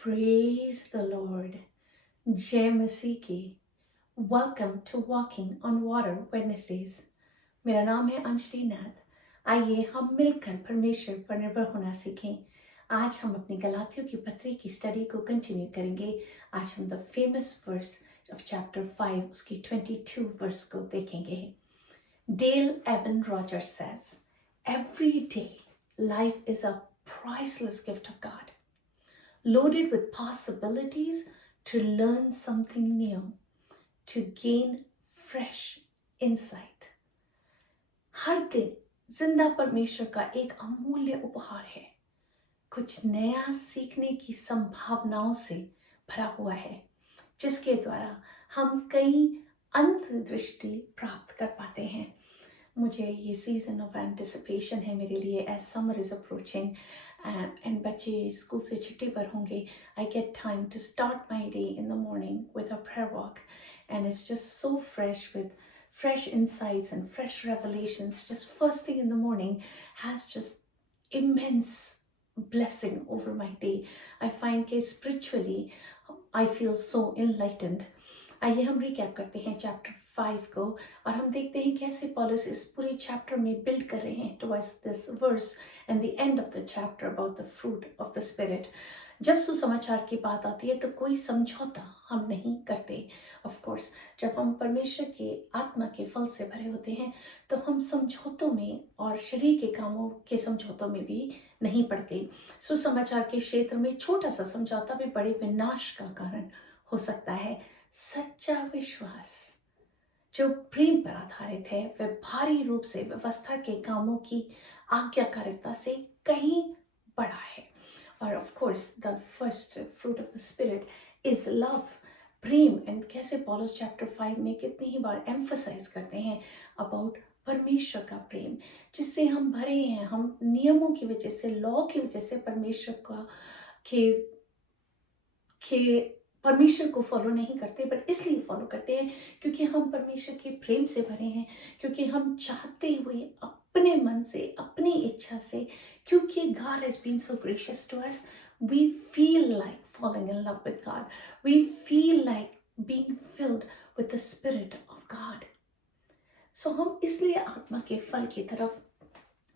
Praise the Lord. जय मसीह की। Welcome to walking on water Wednesdays. मेरा नाम है अंजलि नाथ। आइए हम मिलकर परमेश्वर पर निर्भर होना सीखें। आज हम अपनी गलातियों की पत्री की स्टडी को कंटिन्यू करेंगे। आज हम the famous verse of chapter 5 उसकी 22 वर्स को देखेंगे। Dale Evan Rogers says, every day life is a priceless gift of God, loaded with possibilities to learn something new, to gain fresh insight. हर दिन जिंदा परमेश्वर का एक अमूल्य उपहार है, कुछ नया सीखने की संभावनाओं से भरा हुआ है, जिसके द्वारा हम कई अंतर्दृष्टि प्राप्त कर पाते हैं। मुझे ये सीजन ऑफ एंटिसिपेशन है मेरे लिए, as summer is approaching and बच्चे स्कूल से छुट्टी पर होंगे। I get time to start my day in the morning with a prayer walk and it's just so fresh with fresh insights and fresh revelations. Just first thing in the morning has just immense blessing over my day. I find कि spiritually I feel so enlightened. आइए हम recap करते हैं chapter 5 को और हम देखते हैं कैसे पॉलस इस पूरे चैप्टर में बिल्ड कर रहे हैं towards this verse and the end of the chapter about the fruit of the spirit. जब सुसमाचार की बात आती है तो कोई समझौता हम नहीं करते। ऑफ कोर्स जब हम परमेश्वर के आत्मा के फल से भरे होते हैं तो हम समझौतों में और शरीर के कामों के समझौतों में भी नहीं पड़ते। सुसमाचार के क्षेत्र में छोटा सा समझौता भी बड़े विनाश का कारण हो सकता है। सच्चा विश्वास जो प्रेम पर आधारित है वह भारी रूप से व्यवस्था के कामों की आज्ञाकारिता से कहीं बड़ा है। और of course the first fruit of the spirit is love, Prem. And कैसे पॉलस चैप्टर 5 में कितनी ही बार एम्फसाइज करते हैं अबाउट परमेश्वर का प्रेम जिससे हम भरे हैं। हम नियमों की वजह से, लॉ की वजह से परमेश्वर का के परमेश्वर को फॉलो नहीं करते, बट इसलिए फॉलो करते हैं क्योंकि हम परमेश्वर के प्रेम से भरे हैं, क्योंकि हम चाहते हुए अपने मन से, अपनी इच्छा से, क्योंकि God has been so gracious to us, we feel like falling in love with God. We feel like being filled with the Spirit of God. So हम इसलिए आत्मा के फल की तरफ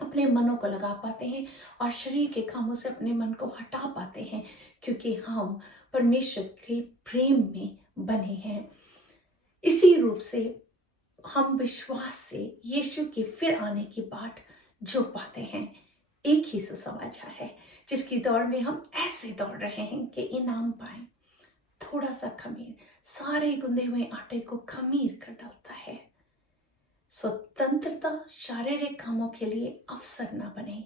अपने मनों को लगा पाते हैं और शरीर के कामों से अपने मन को हटा पाते हैं क्योंकि हम परमेश्वर के प्रेम में बने हैं। इसी रूप से हम विश्वास से यीशु के फिर आने की बाट जो पाते हैं। एक ही सुसमाचार है जिसकी दौड़ में हम ऐसे दौड़ रहे हैं कि इनाम पाए। थोड़ा सा खमीर सारे गुंदे हुए आटे को खमीर कर डालता है। स्वतंत्रता शारीरिक कामों के लिए अवसर ना बने,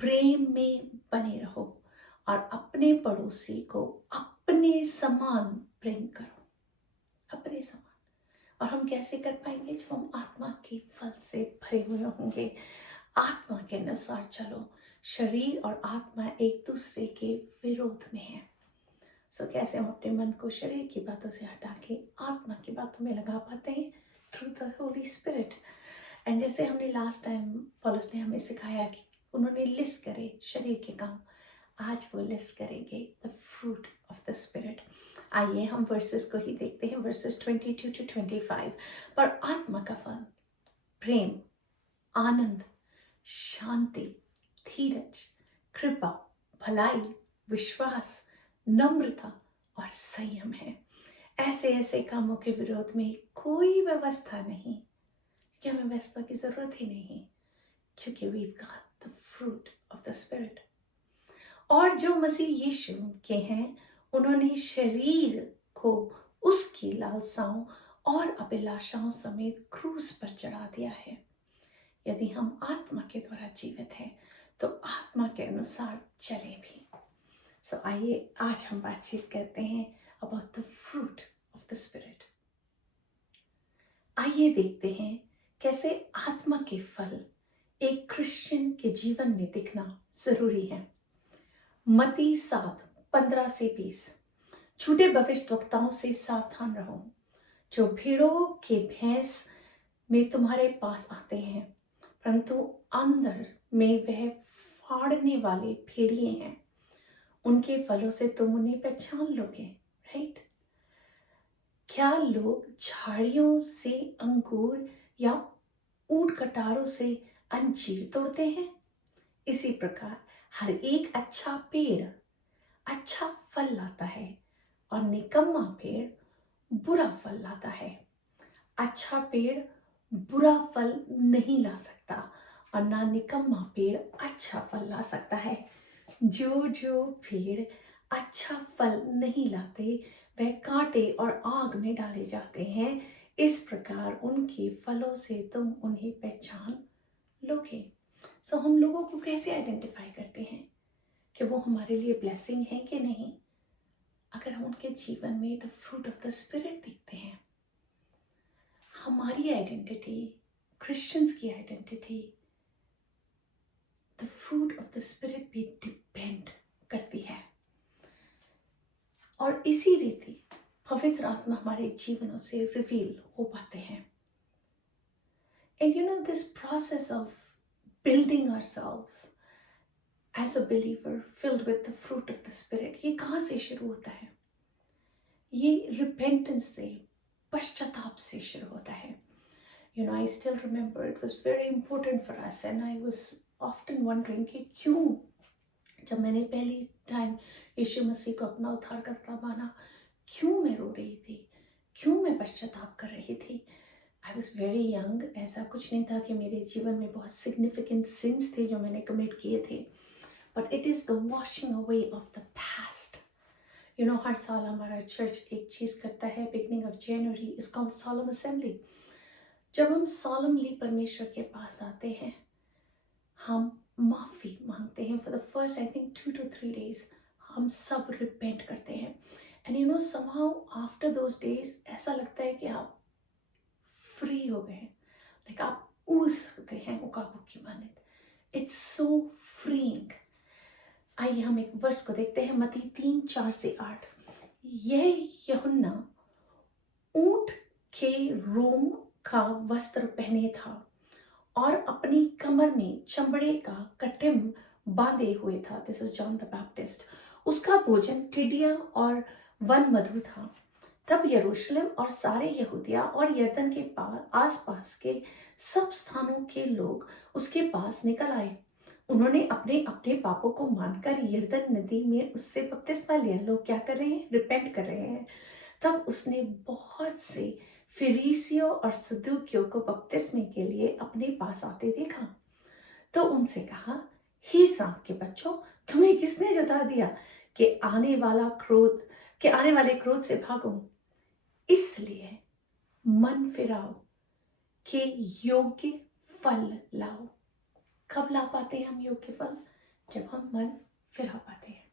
प्रेम में बने रहो और अपने पड़ोसी को अपने समान प्रेम करो, अपने समान। और हम कैसे कर पाएंगे? जब हम आत्मा के फल से भरे हुए होंगे। आत्मा के अनुसार चलो। शरीर और आत्मा एक दूसरे के विरोध में है। सो कैसे हम अपने मन को शरीर की बातों से हटा के आत्मा की बातों में लगा पाते हैं? Through the Holi spirit. And जैसे हमने लास्ट टाइम पॉलस ने हमें सिखाया कि उन्होंने लिस्ट करे शरीर के काम, आज वो लिस्ट करेंगे the fruit of the spirit. आइए हम वर्सेस को ही देखते हैं, वर्सेस 22 to 25। पर आत्मा का फल प्रेम, आनंद, शांति, धीरज, कृपा, भलाई, विश्वास, नम्रता और संयम है। ऐसे ऐसे कामों के विरोध में कोई व्यवस्था नहीं, क्योंकि हमें व्यवस्था की जरूरत ही नहीं, क्योंकि we've got the fruit of the spirit। और जो मसीह यीशु के हैं उन्होंने शरीर को उसकी लालसाओं और अभिलाषाओं समेत क्रूस पर चढ़ा दिया है। यदि हम आत्मा के द्वारा जीवित हैं तो आत्मा के अनुसार चले भी। सो आइए आज हम बातचीत करते हैं about the fruit of the spirit. आइए देखते हैं कैसे आत्मा के फल एक क्रिश्चियन के जीवन में दिखना जरूरी है। मत्ती 7:15-20। झूठे भविष्यद्वक्ताओं से सावधान रहो, जो भीड़ों के भैंस में तुम्हारे पास आते हैं, परंतु अंदर में वह फाड़ने वाले भेड़िए हैं। उनके फलों से तुम उन्हें पहचान लोगे। राइट? क्या लोग झाड़ियों से अंगूर या ऊंट कटारों से अंजीर तोड़ते हैं? इसी प्रकार हर एक अच्छा पेड़ अच्छा फल लाता है और निकम्मा पेड़ बुरा फल लाता है। अच्छा पेड़ बुरा फल नहीं ला सकता और ना निकम्मा पेड़ अच्छा फल ला सकता है। जो जो पेड़ अच्छा फल नहीं लाते वह कांटे और आग में डाले जाते हैं। इस प्रकार उनके फलों से तुम उन्हें पहचान लोगे। सो हम लोगों को कैसे आइडेंटिफाई करते हैं कि वो हमारे लिए ब्लेसिंग है कि नहीं? अगर हम उनके जीवन में the fruit of the spirit देखते हैं। हमारी आइडेंटिटी, क्रिश्चियंस की identity the fruit of the spirit पे डिपेंड करती है और इसी रीति पवित्र आत्मा हमारे जीवनों से रिवील हो पाते हैं। And you know this process of building ourselves as a believer filled with the fruit of the spirit, ये कहाँ से शुरू होता है? ये रिपेंटेंस से, पश्चाताप से शुरू होता है। You know, I still remember it was very important for us and I was often wondering कि क्यों जब मैंने पहली टाइम यीशु मसीह को अपना उद्धारकर्ता माना, क्यों मैं रो रही थी, क्यों मैं पश्चाताप कर रही थी। आई वॉज वेरी यंग, ऐसा कुछ नहीं था कि मेरे जीवन में बहुत सिग्निफिकेंट सिंस थे जो मैंने कमिट किए थे, but it is the washing away of the past. You know, हर साल हमारा चर्च एक चीज़ करता है, बिगनिंग ऑफ जनवरी इज कॉल्ड सॉलम असेंबली। जब हम सॉलमली परमेश्वर के पास आते हैं, हम माफ़ी मांगते हैं for the first I think 2 to 3 days। हम सब रिपेंट करते हैं and you know somehow after those days ऐसा लगता है कि आप फ्री हो गए, लाइक आप उड़ सकते हैं उकाबों की मानित। It's so freeing. आइए हम एक वर्स को देखते हैं, मत्ती 3:4-8। यह यूहन्ना ऊंट के रोम का वस्त्र पहने था और अपनी कमर में चमड़े का कटिम बांधे हुए था। This is John the Baptist. उसका भोजन टिड्डियां और वन मधु था। तब यरूशलेम और सारे यहूदिया और यरदन के आसपास के सब स्थानों के लोग उसके पास निकल आए। उन्होंने अपने अपने पापों को मानकर यरदन नदी में उससे बपतिस्मा लिया। लोग क्या कर रहे हैं? रिपेंट कर रहे हैं। तब उसने बहुत से फरीसियों और सदूकियों को बपतिस्मे के लिए अपने पास आते देखा, तो उनसे कहा, हे सांप के बच्चों, तुम्हें किसने जता दिया कि आने वाले क्रोध से भागो? इसलिए मन फिराओ कि योग्य फल लाओ। कब ला पाते हैं हम योग्य फल? जब हम मन फिरा पाते हैं।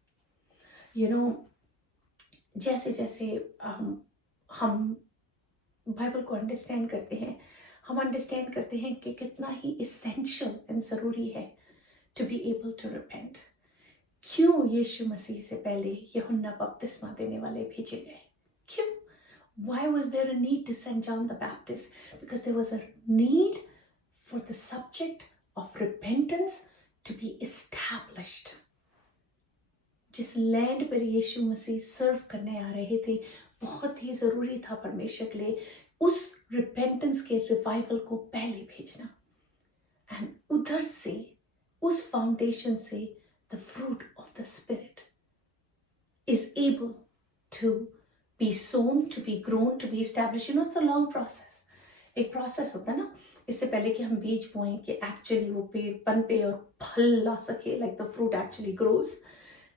यू नो, जैसे जैसे हम बाइबल को अंडरस्टैंड करते हैं, हम अंडरस्टैंड करते हैं कि कितना ही इसेंशियल एंड ज़रूरी है to be able to repent. क्यों यीशु मसीह से पहले यूहन्ना बपतिस्मा देने वाले भेजे गए? क्यों? Why was there a need to send John the Baptist? Because there was a need for the subject of repentance to be established. जिस लैंड पर यीशु मसीह सर्व करने आ रहे थे, बहुत ही ज़रूरी था परमेश्वर के लिए उस रिपेंटेंस के रिवाइवल को पहले भेजना। एंड उधर से, उस फाउंडेशन से the fruit of the spirit is able to be sown, to be grown, to be establish. You know, it's a long process. एक प्रोसेस होता है ना, इससे पहले कि हम बीज बोएं कि एक्चुअली वो पेड़ पनपे और फल ला सके, like the fruit actually grows.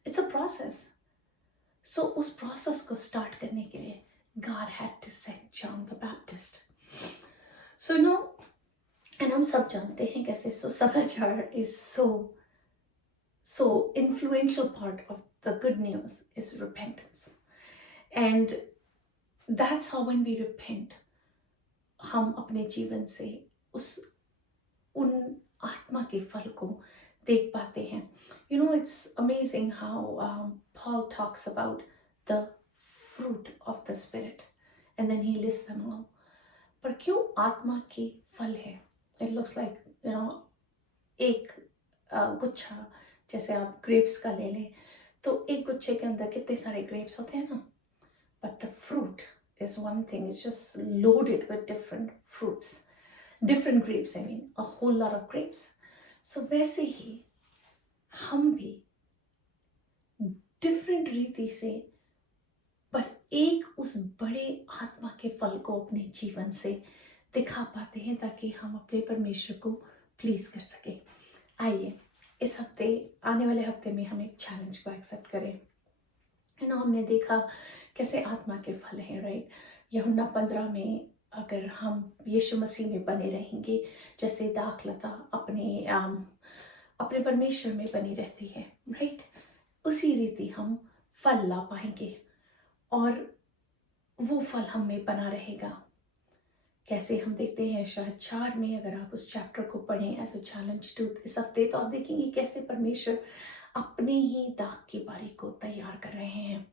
It's a process. So उस प्रोसेस को स्टार्ट करने के लिए God had to send John the Baptist. So you know, and हम सब जानते हैं कैसे समाचार is so influential part of the good news is repentance. And that's how when we repent, हम अपने जीवन से उस उन आत्मा के फल को देख पाते हैं. It's amazing how Paul talks about the fruit of the Spirit, and then he lists them all. पर क्यों आत्मा के फल है? It looks like, एक गुच्छा, जैसे आप ग्रेप्स का ले लें, तो एक गुच्छे के अंदर कितने सारे ग्रेप्स होते हैं ना. But the fruit is one thing. It's just loaded with different fruits. Different grapes, I mean. A whole lot of grapes. So वैसे ही हम भी डिफरेंट रीति से, पर एक उस बड़े आत्मा के फल को अपने जीवन से दिखा पाते हैं, ताकि हम अपने परमेश्वर को प्लीज कर सके. आइए इस हफ्ते, आने वाले हफ्ते में हम एक चैलेंज को एक्सेप्ट करें. हमने देखा कैसे आत्मा के फल हैं, राइट. यूहन्ना 15 में अगर हम यीशु मसीह में बने रहेंगे, जैसे दाखलता अपने परमेश्वर में बनी रहती है, राइट, उसी रीति हम फल ला पाएंगे और वो फल हम में बना रहेगा. कैसे हम देखते हैं शायद 4 में, अगर आप उस चैप्टर को पढ़ें एज अ चैलेंज टू इस हफ्ते, तो आप देखेंगे कैसे परमेश्वर अपने ही दाग की बारी को तैयार कर रहे हैं.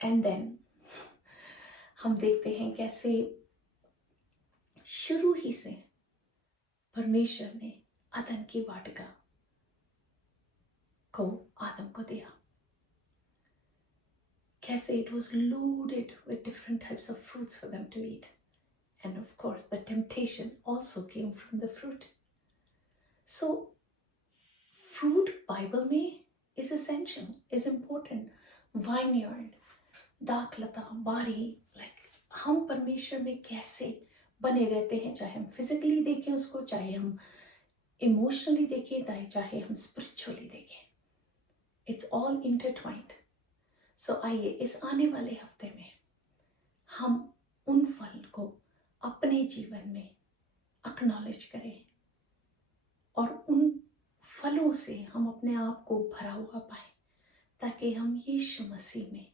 एंड देन हम देखते हैं कैसे शुरू ही से परमेश्वर ने अदन की वाटिका को आदम को दिया. कैसे it was loaded with different types of fruits for them to eat. And of course, the temptation also came from the fruit. So, fruit Bible में is essential, is important. Vineyard, दाखलता, बारी, like हम परमेश्वर में कैसे बने रहते हैं, चाहे हम फिजिकली देखें उसको, चाहे हम इमोशनली देखें, चाहे हम स्पिरिचुअली देखें. It's all intertwined. So आइए इस आने वाले हफ्ते में हम उन फल को अपने जीवन में एक्नॉलेज करें और उन फलों से हम अपने आप को भरा हुआ पाए, ताकि हम यीशु मसीह में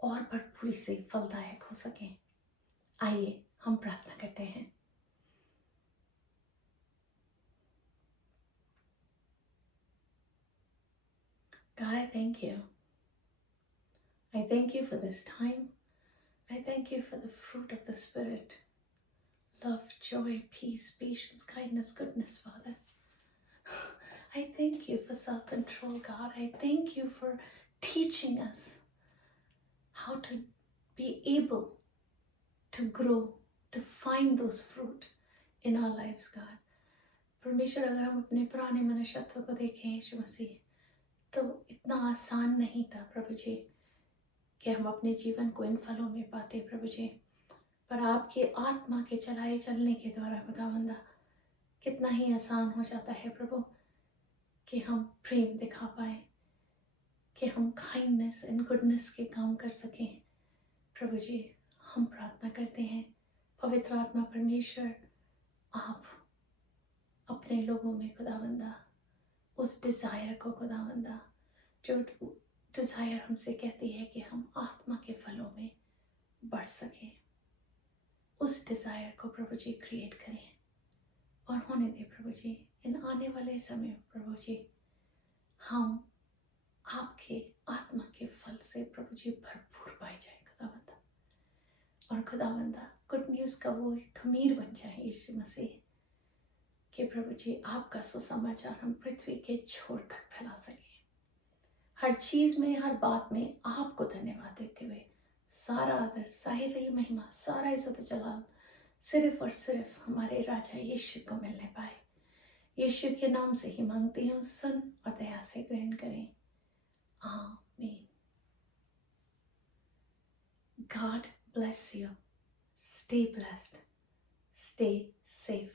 और भरपूरी से फलदायक हो सकें. आइए हम प्रार्थना करते हैं. God, I thank you. I thank you for this time. I thank you for the fruit of the Spirit. Love, joy, peace, patience, kindness, goodness, Father. I thank you for self-control, God. I thank you for teaching us how to be able to grow, to find those fruit in our lives, God. परमेश्वर, अगर हम अपने पुराने मनुष्यत्व को देखें यीशु मसीह, तो इतना आसान नहीं था प्रभु जी कि हम अपने जीवन को इन फलों में पाते प्रभु जी. पर आपके आत्मा के चलाए चलने के द्वारा खुदावंदा कितना ही आसान हो जाता है प्रभु, कि हम प्रेम दिखा पाए, कि हम काइंडनेस एंड गुडनेस के काम कर सकें. प्रभु जी, हम प्रार्थना करते हैं पवित्र आत्मा परमेश्वर, आप अपने लोगों में खुदावंदा उस डिज़ायर को खुदावंदा, जो डिज़ायर हमसे कहती है कि हम आत्मा के फलों में बढ़ सकें, उस डिज़ायर को प्रभु जी क्रिएट करें और होने दें प्रभु जी. इन आने वाले समय प्रभु जी हम आपके आत्मा के फल से प्रभु जी भरपूर पाए जाए खुदावंदा, और खुदावंदा गुड न्यूज़ का वो खमीर बन जाए यीशु मसीह, कि प्रभु जी आपका सुसमाचार हम पृथ्वी के छोर तक फैला सकें. हर चीज़ में, हर बात में आपको धन्यवाद देते हुए सारा आदर, सारी महिमा, सारा इज्जत जलाल सिर्फ और सिर्फ हमारे राजा यीशु को मिलने पाए. यीशु के नाम से ही मांगती हूँ, सुन और दया से ग्रहण करें. आमीन. God bless you. Stay blessed. Stay safe.